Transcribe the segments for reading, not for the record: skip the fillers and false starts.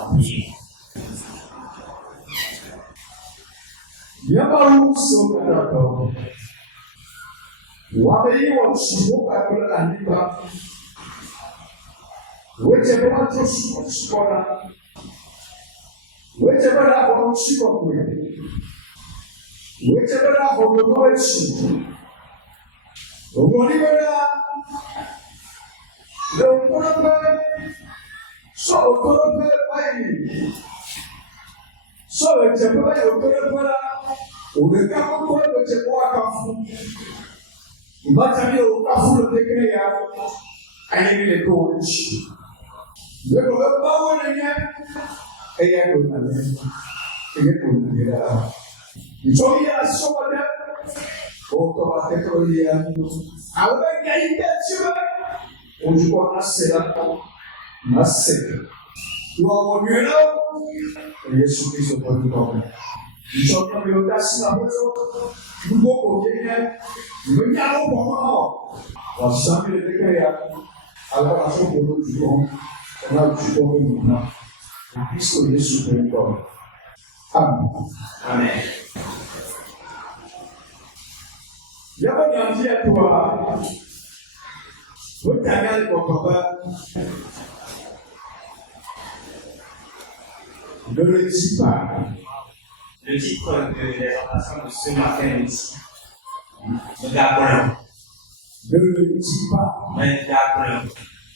allons prier. Yabaru Sokato. Wabe wa Shiboka Kula, whichever to Shibona, whichever I want Shibok, whichever I want to know it. Whatever the Purple, so Purple by so it's a Purple. The couple which a walk off, but I know a full of the gray. I need a coach. The power again, I get out. So, yes, so what I will get you. Would you want to say that? Must say, you are what you know. Yes, you is what you call me. You talk about your destiny. You go again. You know what? Or something that they I want to go to home. And now to go in now. This is the Supreme God. Amen. Yaba yanti atwa. What tagal ko papa. Ne le dis pas. Le titre de l'exhortation de ce matin ici. Ne garde Ne le dis pas. Ne garde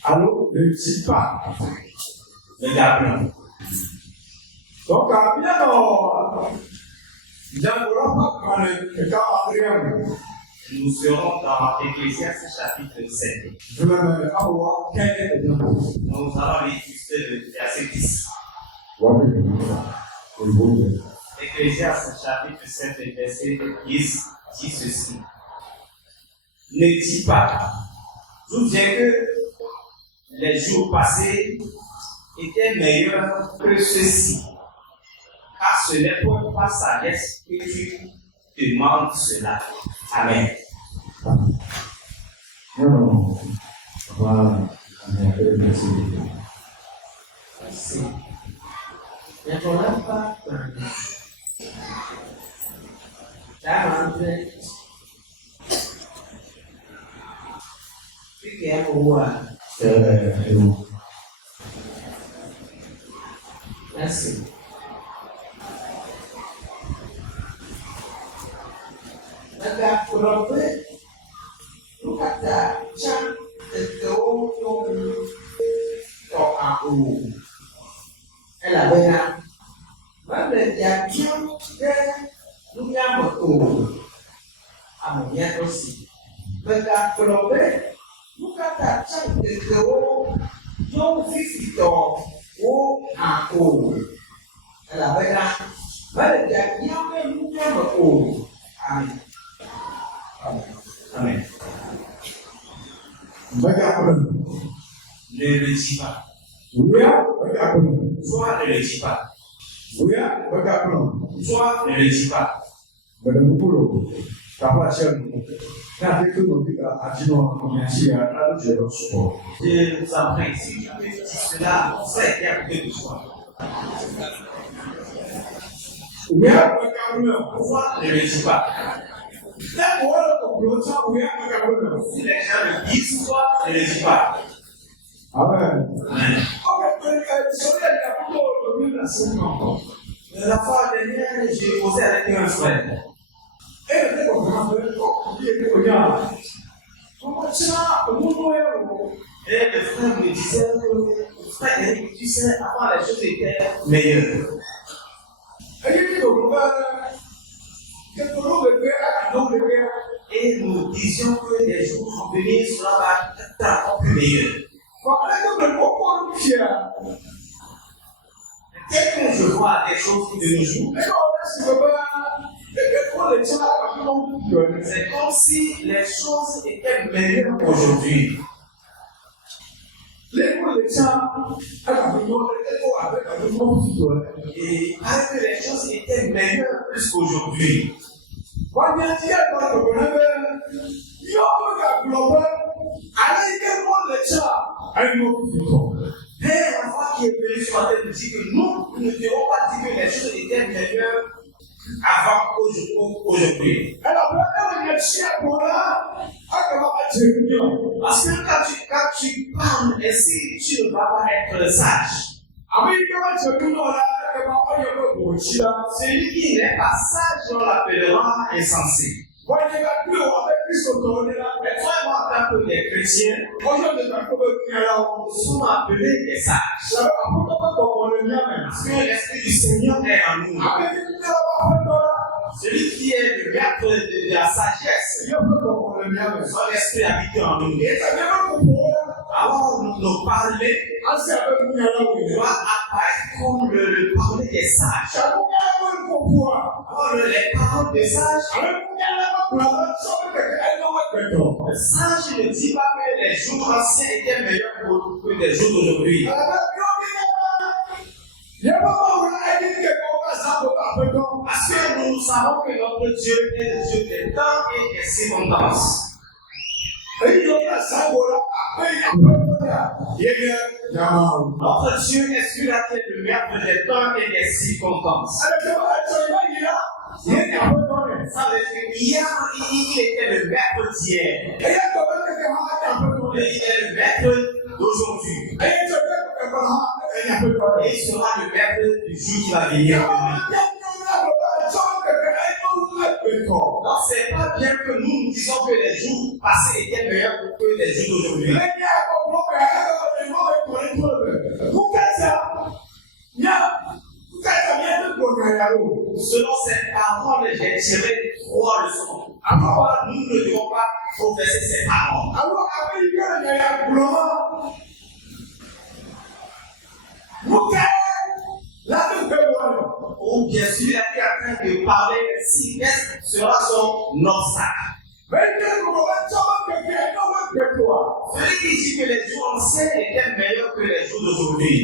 Alors, ne le dis pas. Ne garde Donc, à bien non. Nous serons dans Ecclésiaste chapitre 7. Nous allons lire juste le verset 10. Ecclésiaste chapitre 7, verset 10 dit ceci. Ne dis pas, souviens que les jours passés étaient meilleurs que ceux-ci, car ce n'est point par sagesse que tu demandes cela. Amen. Non. Voilà. Merci. Mais on n'a pas Merci. Agak kurang lu kata cang itu to aku là bên nào vấn đề là chiếu cái lúc ra một tù một nhà tôi xí bên là probe lúc kata cang itu yo fisito aku là bên nào vấn đề là chiếu cái lúc ra một tù Amen. Ne le dis pas. Soit ne le dis pas. Soit ne le dis pas. Je vous en prie, si tu peux dire cela, ça été à côté de toi. Pourquoi ne le dis pas? Si les gens le disent, toi, ne le dis pas. Amen. La fois dernière, j'ai posé avec un frère. Et le frère me disait que tu sais, avant les choses étaient meilleures. Et nous disions que les jours vont venir, cela va être encore plus meilleur. Dès que je vois des choses de nos jours, c'est comme si les choses étaient meilleures aujourd'hui. Et parce que les choses étaient meilleures plus qu'aujourd'hui. Mais la fois qui est venue sur sont en train de dire que nous ne devons pas dire que les choses étaient meilleures avant aujourd'hui. Parce que quand tu parles ainsi, tu ne vas pas être sage. Celui qui n'est pas sage, on l'appellera insensé. Mais toi et moi, en tant que les chrétiens, nous sommes appelés des sages. Parce que l'Esprit du Seigneur est en nous. Celui qui est le maître de la sagesse, son esprit habite en nous. Alors, nous parler doit apparaître comme le parler des sages. Alors, les paroles des sages, le sage ne dit pas que les jours anciens étaient meilleurs que les jours d'aujourd'hui. Parce que nous savons que notre Dieu est le Dieu des temps et des circonstances. Notre Dieu est celui-là qui est le maître des temps et des circonstances. Ça veut dire qu'hier, il était le maître d'hier. Et il est le maître d'aujourd'hui. Et il sera le maître du jour qui va venir demain. Donc, c'est pas bien que nous disons que les jours passés étaient meilleurs que les jours d'aujourd'hui. Selon cette parole, j'ai tiré 3 leçons. Alors, nous ne devons pas professer ces paroles. Ou bien sûr, il est en train de parler si qu'est-ce sera son obstacle. Celui qui dit que les jours anciens étaient meilleurs que les jours d'aujourd'hui.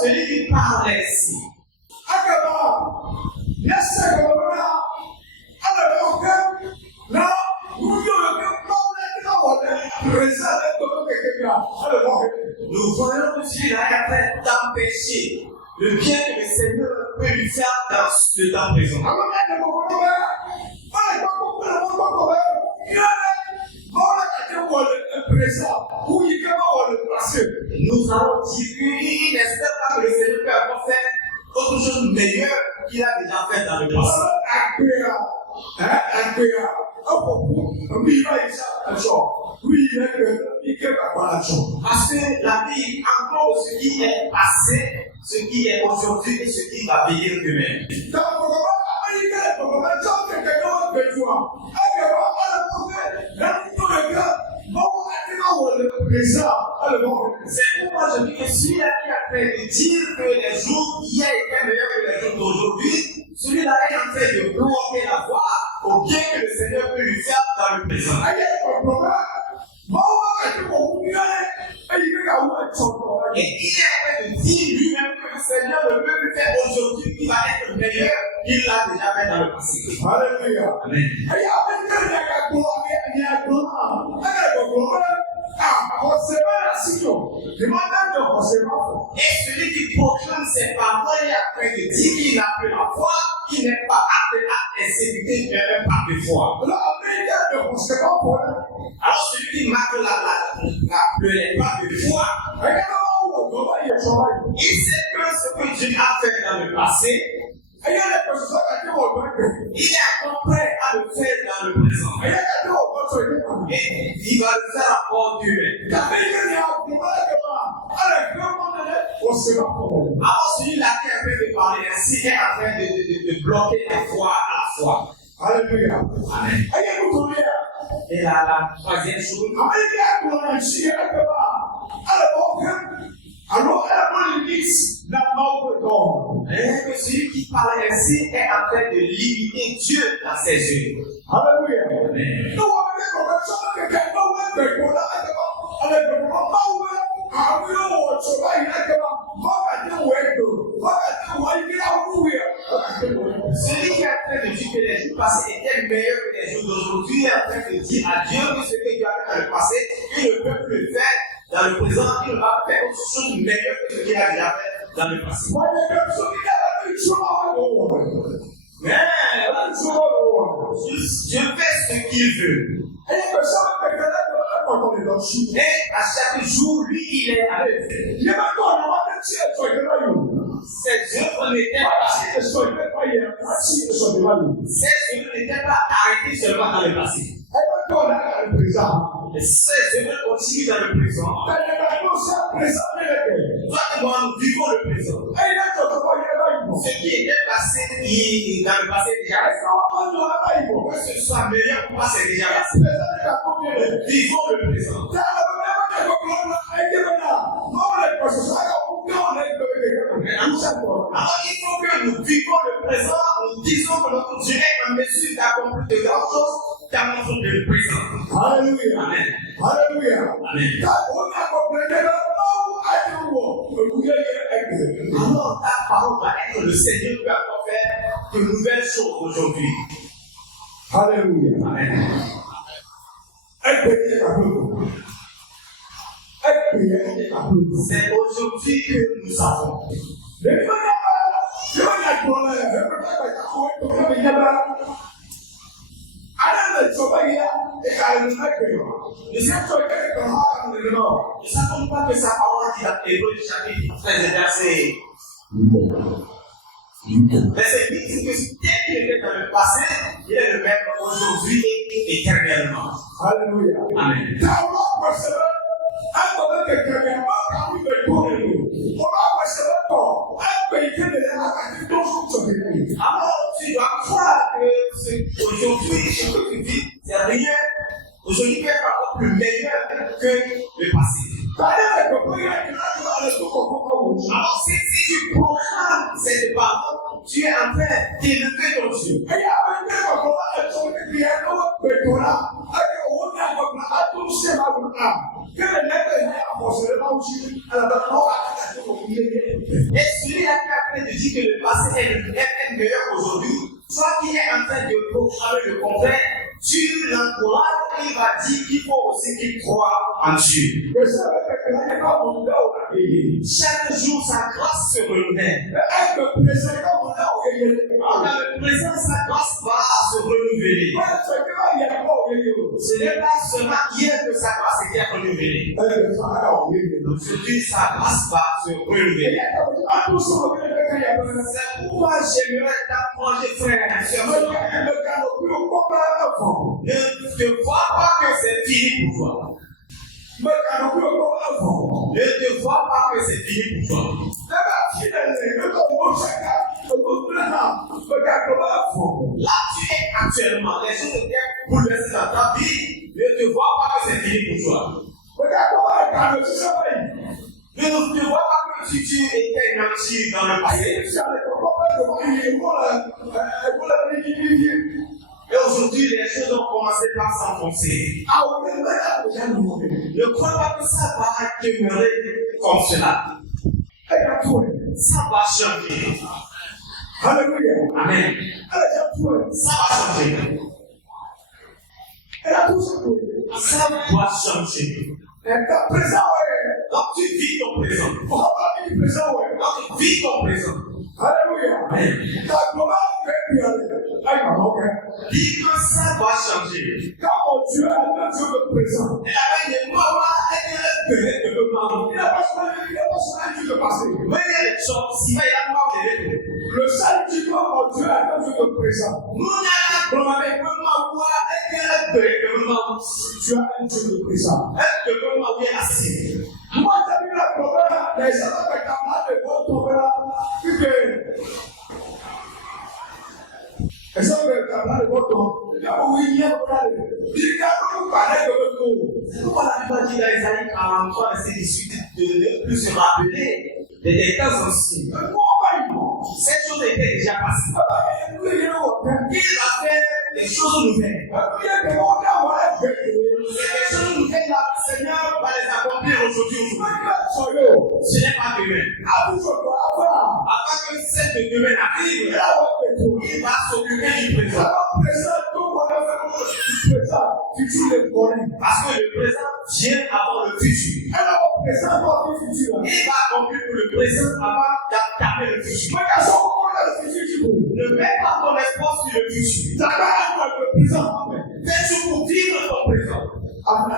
Celui qui parle ainsi. Nous voyons que celui-là est en train d'empêcher le bien que le Seigneur peut lui faire dans le temps présent. Nous allons dire qu'il n'espère pas que le Seigneur peut encore faire autre chose de meilleur qu'il a déjà fait dans le passé. Parce que la vie englobe ce qui est passé, ce qui est aujourd'hui et ce qui va venir demain. C'est pourquoi je dis que celui-là qui est en train de dire que les jours hier étaient meilleurs que les jours d'aujourd'hui, celui-là est en train de bloquer la voie au bien que le Seigneur peut lui faire dans le présent. Et il est en train de dire lui-même que le Seigneur ne peut plus faire aujourd'hui qui va être meilleur qu'il l'a déjà fait dans le passé. Alléluia. Amen. Et celui qui proclame ces paroles est en train de dire qu'il n'a plus la foi, qu'il n'est pas apte à exécuter même pas de foi. Alors celui qui marque les pas de foi, il sait que ce que Dieu a fait dans le passé, il est encore prêt à le faire dans le présent. Et il va le faire encore demain. Alors celui-là qui est en train de parler ainsi est en train de bloquer la foi à la fois. Alléluia. Amen. Et la troisième chose, que celui qui parle ainsi est en train de limiter Dieu dans ses yeux. Alléluia. Amen. Celui qui est en train de dire que les jours passés étaient meilleurs que les jours d'aujourd'hui est en train de dire à Dieu que ce que Dieu a fait dans le passé, il ne peut plus le faire dans le présent, il ne va faire choses meilleures que ce qu'il a déjà fait dans le passé. Mais Dieu fait ce qu'il veut. Et à chaque jour, lui, il est avec eux. Ces œuvres n'étaient pas arrêtées seulement dans le passé. Ces œuvres continuent dans le présent. Toi et moi, nous vivons le présent. Ce qui était passé dans le passé déjà resté. Que ce soit meilleur pour moi, c'est déjà passé. Vivons le présent. Alors il faut que nous vivons le présent, nous disons que notre Dieu est en mesure d'accomplir de grandes choses dans notre présent. Alléluia. Amen. Alléluia. Amen. Alors ta parole va être le Seigneur qui va faire de nouvelles choses aujourd'hui. Alléluia. Amen. C'est aujourd'hui que nous savons. Ne savons pas que sa parole dit dans Hébreux chapitre 13 verset 8. Verset 8 dit que tel qu'il était dans le passé, il est le même aujourd'hui et éternellement. Alléluia. Amen. Alors tu dois croire que aujourd'hui, ce que tu dis, c'est rien. Aujourd'hui, tu es encore plus meilleur que le passé. Alors si tu proclames cette parole, tu es en train d'élever ton Dieu. Et celui-là qui est en train de dire que le passé est meilleur qu'aujourd'hui, soit qui est en train de proclamer le contraire, tu l'encourages et il va dire qu'il faut aussi qu'il croit en Dieu. Chaque jour, sa grâce se renouvelle. Dans le présent, sa grâce va se renouveler. Ce n'est pas seulement hier que sa grâce était renouvelée. Aujourd'hui, sa grâce va se renouveler. C'est pourquoi j'aimerais t'approcher, frère et soeur. Ne te vois pas que c'est fini pour toi. Ne te vois pas que c'est fini pour toi. Là, tu es actuellement. Les choses étaient bouleversées dans ta vie. Ne te vois pas que c'est fini pour toi. Ne te vois pas que tu étais nanti dans le passé. Et aujourd'hui, les choses ont commencé par s'enfoncer. Ne crois pas que ça va demeurer comme cela. Ça va changer. Alléluia. Amen. Ça va changer. Ça va changer. Donc tu vis ton présent. Donc vis ton présent. Alléluia. Amen. Dis que ça va changer. Quand mon Dieu a un Dieu de présent, Et la reine de moi, elle est de il n'a pas choisi de passer. Le seul qui doit mon Dieu a un Dieu de présent. Tu as un Dieu de présent. Moi, j'ai vu la problème, les gens qui ont de bon problème, les gens qui ont de bon problème, pourquoi la Bible dit dans Isaïe 43, verset 18, de ne plus se rappeler des temps anciens. Cette chose était déjà passée. Il va faire des choses nouvelles. Ces choses nouvelles, là, le Seigneur va les accomplir aujourd'hui. Ce n'est pas demain. Avant que cette demain arrive, il va s'occuper du présent. Parce que le présent vient avant le futur. Il va accomplir pour le présent avant d'entamer le futur. Ne mets pas ton espoir sur le futur. Fais tout pour vivre ton présent avant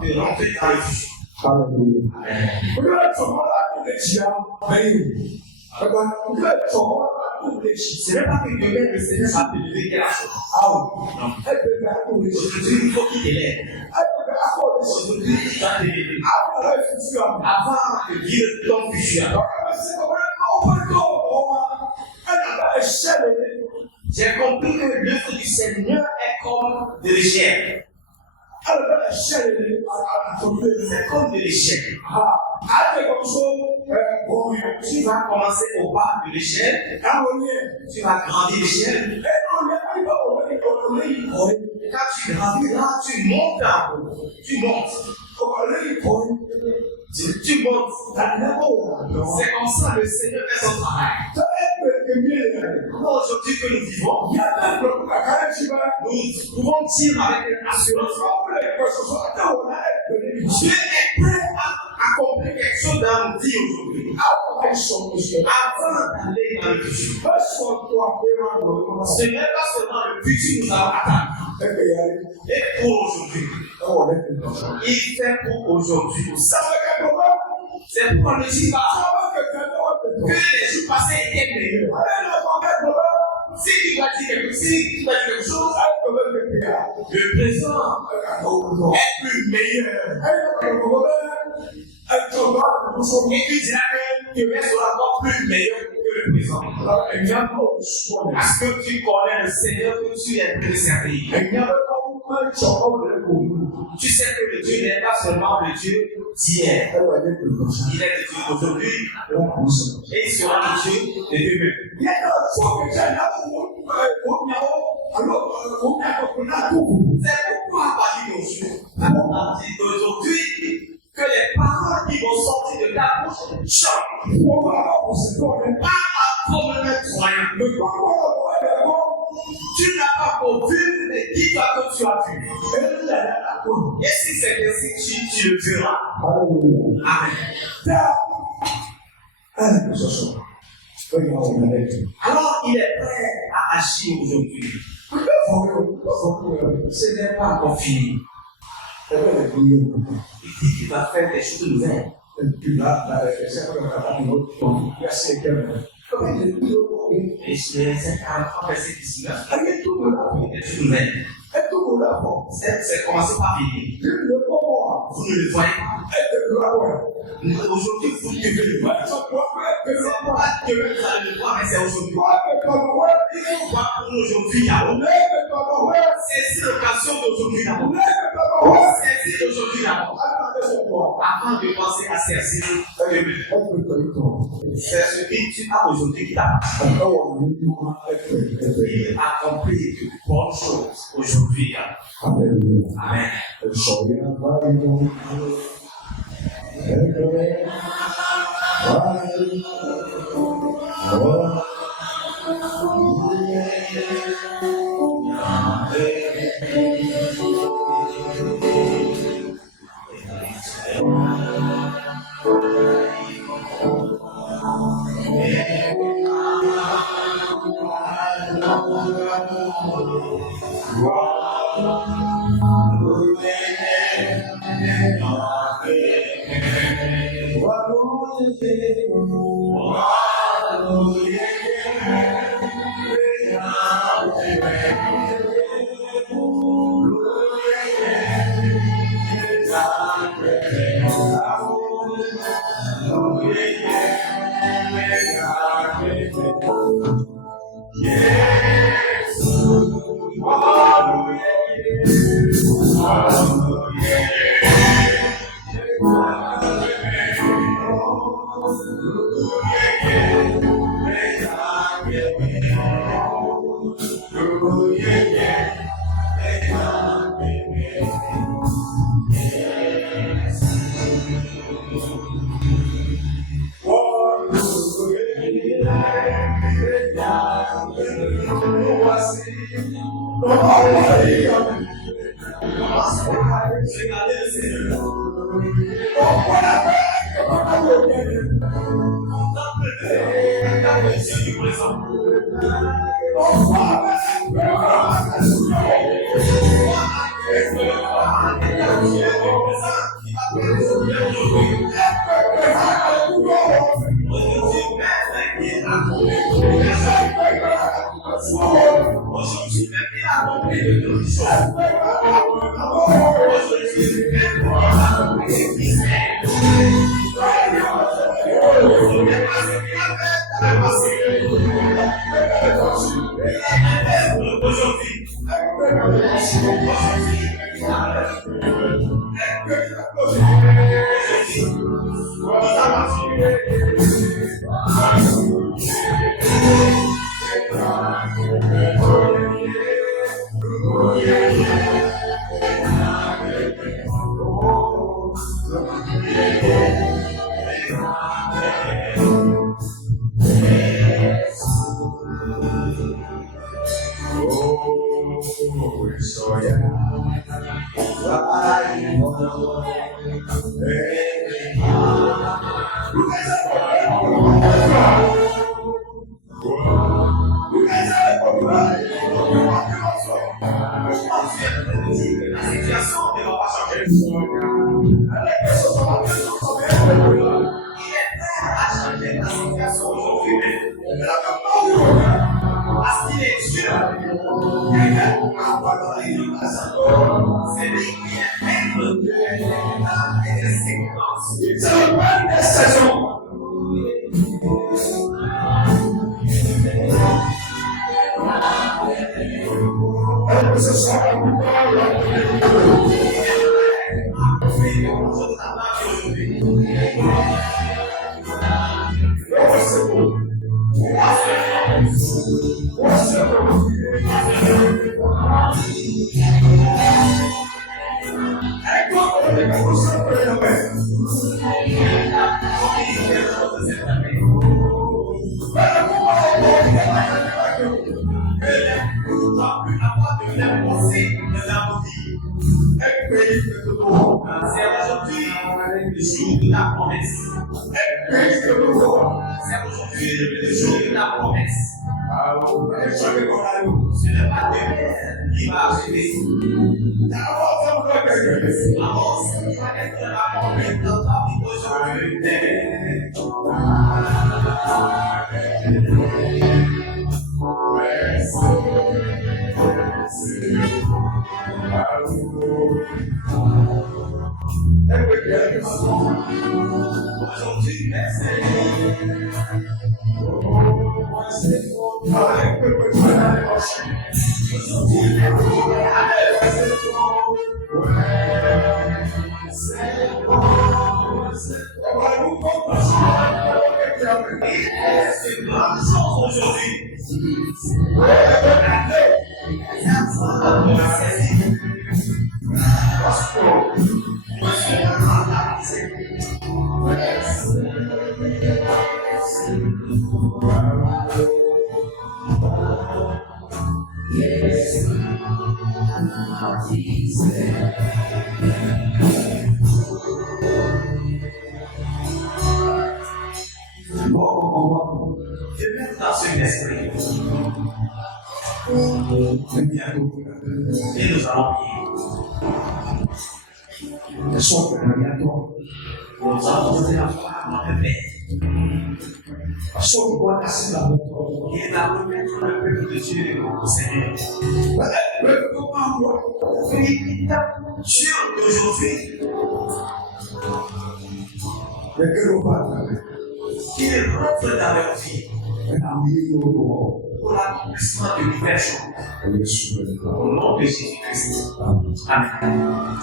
de rentrer dans le futur. Ce n'est pas que demain le Seigneur va te lever quelque chose. Non. Aujourd'hui, il faut qu'il t'élève. Aujourd'hui, il va te lever. Avant de vivre ton futur. J'ai compris que l'œuvre du Seigneur est comme de l'échelle. C'est comme de l'échelle. Tu vas commencer au bas de l'échelle. Tu vas grandir l'échelle. Et quand tu grandis là, tu montes en haut. Tu montes. Tu montes. C'est comme ça le Seigneur fait son travail. Aujourd'hui que nous vivons, nous pouvons dire avec assurance Dieu est prêt à accomplir quelque chose dans nos vies aujourd'hui. Avant d'aller dans le futur. Ce n'est pas seulement le futur que nous allons attendre. Et pour aujourd'hui. Il fait pour aujourd'hui pour ça. C'est pourquoi on ne dit pas que les jours passés étaient meilleurs. Si tu vas dire quelque chose, le présent est plus meilleur. Et tu diras que demain sera encore plus meilleur que le présent. Parce que tu connais le Seigneur que tu es préservé. Tu sais que le Dieu n'est pas seulement le Dieu d'hier. Il est le Dieu d'aujourd'hui et il sera le Dieu de demain. C'est pourquoi à partir d'aujourd'hui, que les paroles qui vont sortir de ta bouche changent. Pas comme le croyant. Tu n'as pas compris, mais dis-toi que tu as vu. Et si c'est ainsi, tu le verras. Amen. Alors, il est prêt à agir aujourd'hui. Ce n'est pas encore fini. Il dit qu'il va faire des choses nouvelles. Et c'est 43 verset 19. Des choses nouvelles. C'est commencé par finir. Vous ne le voyez pas. Aujourd'hui, vous devez le voir. C'est pas que vous allez le voir, mais c'est aujourd'hui. Il faut voir pour nous aujourd'hui. Saisir l'occasion d'aujourd'hui d'abord. Saisir d'aujourd'hui d'abord. Avant de penser à saisir demain. C'est ce que tu as aujourd'hui qui t'appartient. Il accomplit de bonnes choses aujourd'hui. Amen. Au nom de Jésus-Christ. Amen.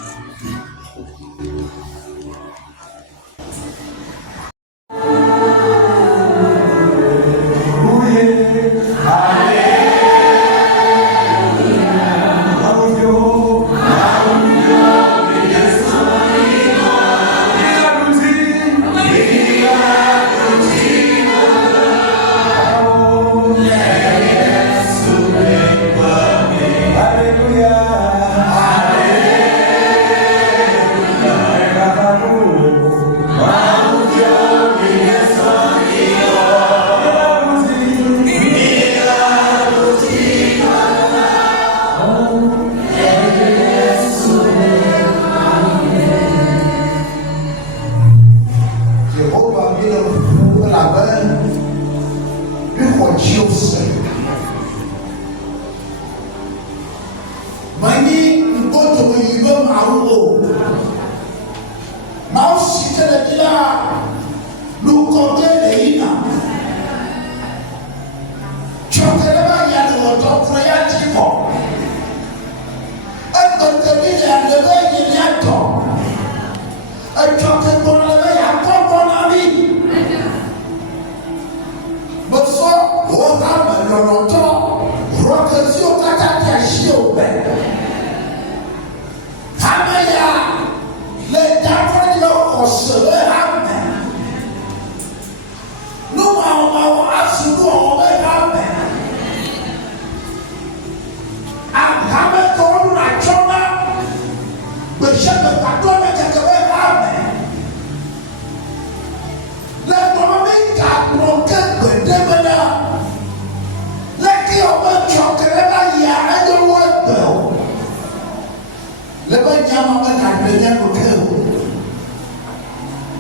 Hallelujah. Jesus. Mani mboto mwigo mauo. Mausi telekila lukogele ina. Chokeleba ya lwoto ya tipo. Antontelile ya lebe yiliato. Chokeleba ya kokonami. Befo wotama loloto rokesio kata kiashio be. Hamaya le dafari lo osele hame. Numa oma asulu ome hame. Hame tonu na choma. Beshebe katone kekewe hame. Le mami kabroke bedemena. Leki ome chokeleba ya ado webe. Leba nyama mena kwenye mkeo.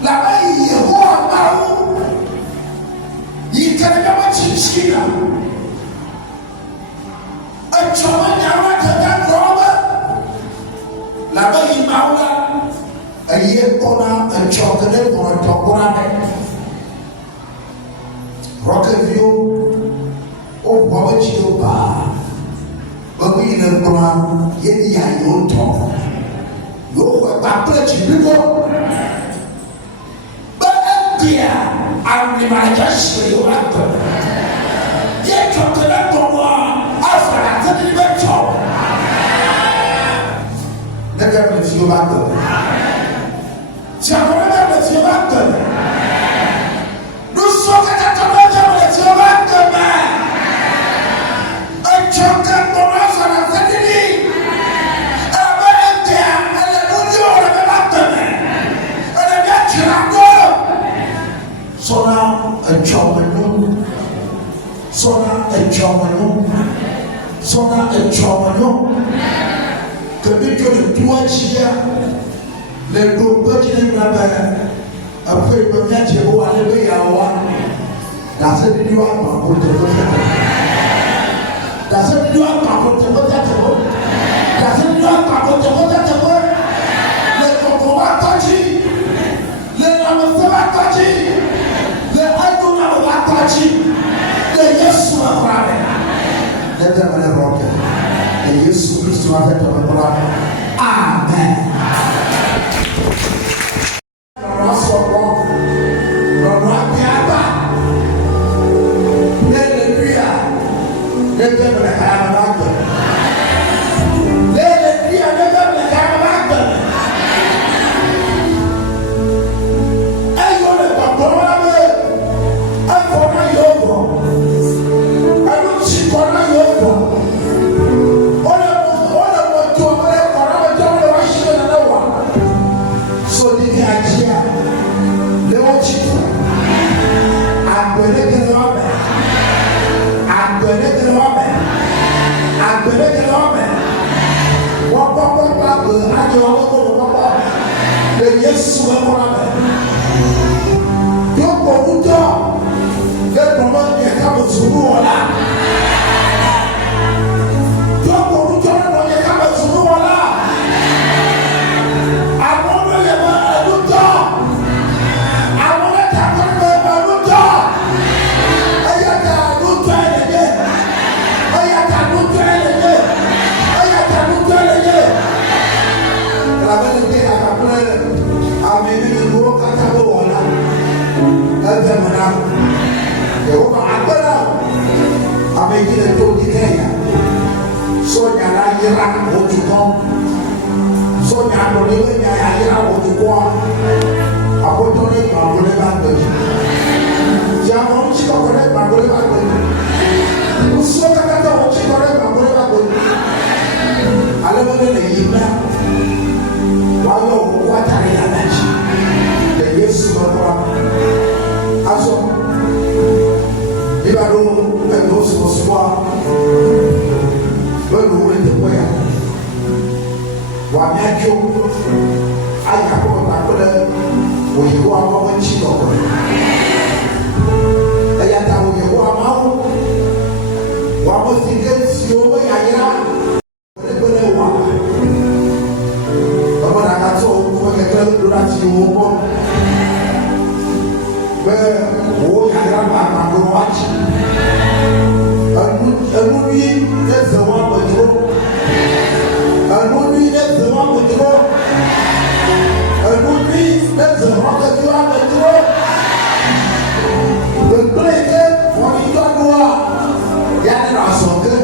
Laba Yehowa mau. Yikanema chichina. Achoma nyama tena roba. Laba yimaula. Ayekona achokele kwa tokorane. Rockeville. O baba chido ba. Babi ina kwa yedi ya yoto. Yo kwa bakle chibigo. Ba empia amni majashwe yo akto. Ye chokele towa afra tani becho. Never let you back up. Never let you back up. No so that never let you back up. Choka koraza na fadili. Aba empia aleluya ole batame. Ole biachirago. Sona echomenu. Sona echomenu. Sona echomenu. Kebito le tuachia. Le gopeti na baba. Après le biache o aleluya wa. Dase diwa kwa kote. Doesn't do a couple to what that doesn't do a couple to what that let Cocoa touchy, let Amazon touchy, let I do not touchy, let yes, my brother. Let them have a rocket. And yes, Christ, my brother. Amen. Ayata watch. And movie, that's the one with you. And movie, that's the one with you. And movie, that's the one that you have with you. The plate for you to go out. Yeah, that's okay.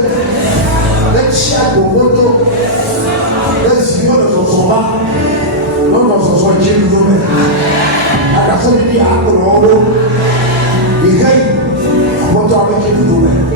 Let's share the photo. Let's see what the Soba. No, no, so children. I got somebody out the road. He came. What are we going to do?